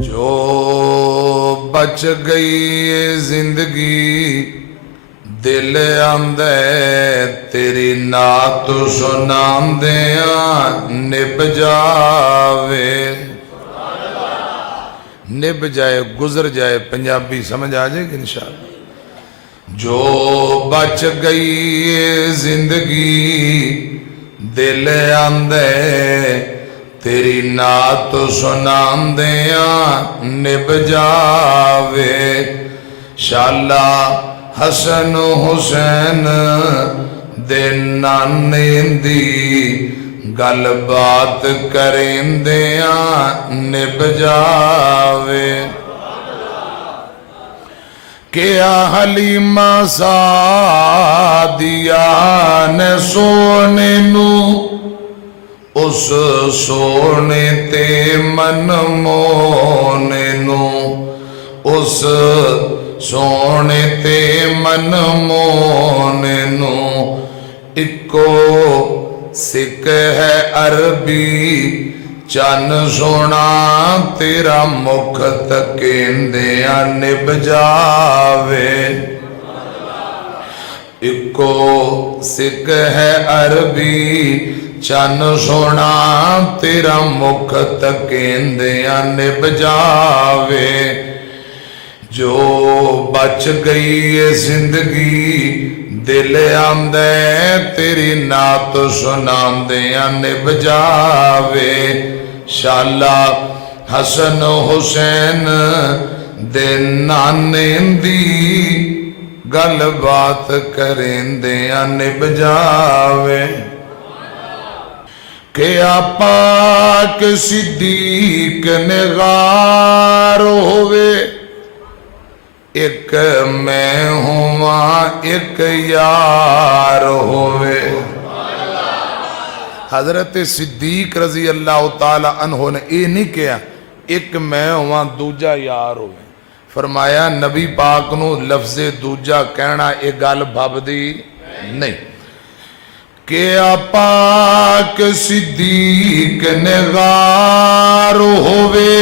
जो बच गई ये जिंदगी दिल आंदे तेरी नात सुनांदिया निभ जावे। निभ जाए गुजर जाए पंजाबी समझ आ जाएगी इंशाअल्लाह। जो बच गई ये जिंदगी दिल आंदे तेरी नात सुनांदिया निभ जावे। शाला हसन हुसैन दे नाने दी गल बात करेंदिया निभ जावे। क्या हलीमा सादिया ने सोने नू उस सोने ते मन मोने नू उस सोने ते मन मोने नू इको सिक है अरबी चन सोना तेरा मुख तकेंदिया निभ जावे। इको सिक है अरबी चन सोना तेरा मुख तकेंदिया निभ जावे। जो बच गई ये जिंदगी दिल आंदे तेरी नात सुनांदिया निभ जावे। शाला हसन हुसैन दे नाने दी गल बात करेंदिया निभ जावे। क्या पाक सिद्दीक निगार होवे एक मैं हुआ एक यार होवे। हजरत सिद्दीक रजी अल्लाह तआला अन्हो ने ये नहीं कहा एक मैं हुआ दूजा यार होवे। फरमाया नबी पाक नू लफ्ज़े दूजा कहना ये गल भबदी नहीं। क्या पाक सिद्दीक निगार होवे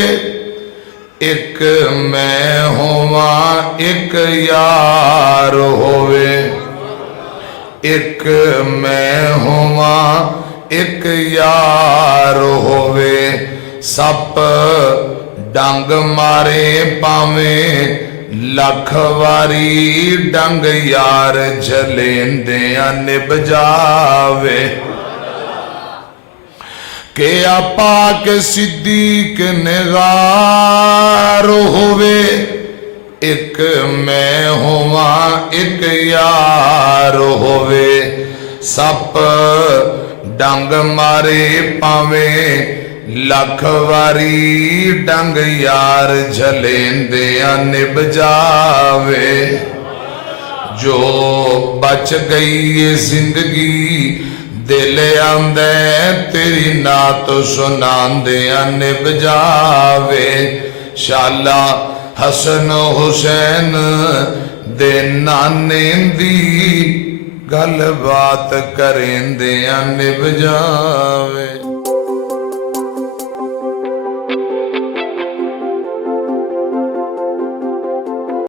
एक मैं होवा एक यार होवे। एक मैं होवा एक यार होवे। सप डंग मारे पावे लख वारी डंग यार झलेंदिया निभ जावे। क्या पाक सिद्दीक निगार होवे एक मैं होवा एक यार होवे। सप डंग मारे पावे लख वारी डंग यार झलेंदिया निभ जावे। जो बच गई ये जिंदगी दिल आंदे तेरी नात सुनांदिया निभ जावे। शाला हसन हुसैन दे नाने दी गल बात करेंदिया निभ जावे।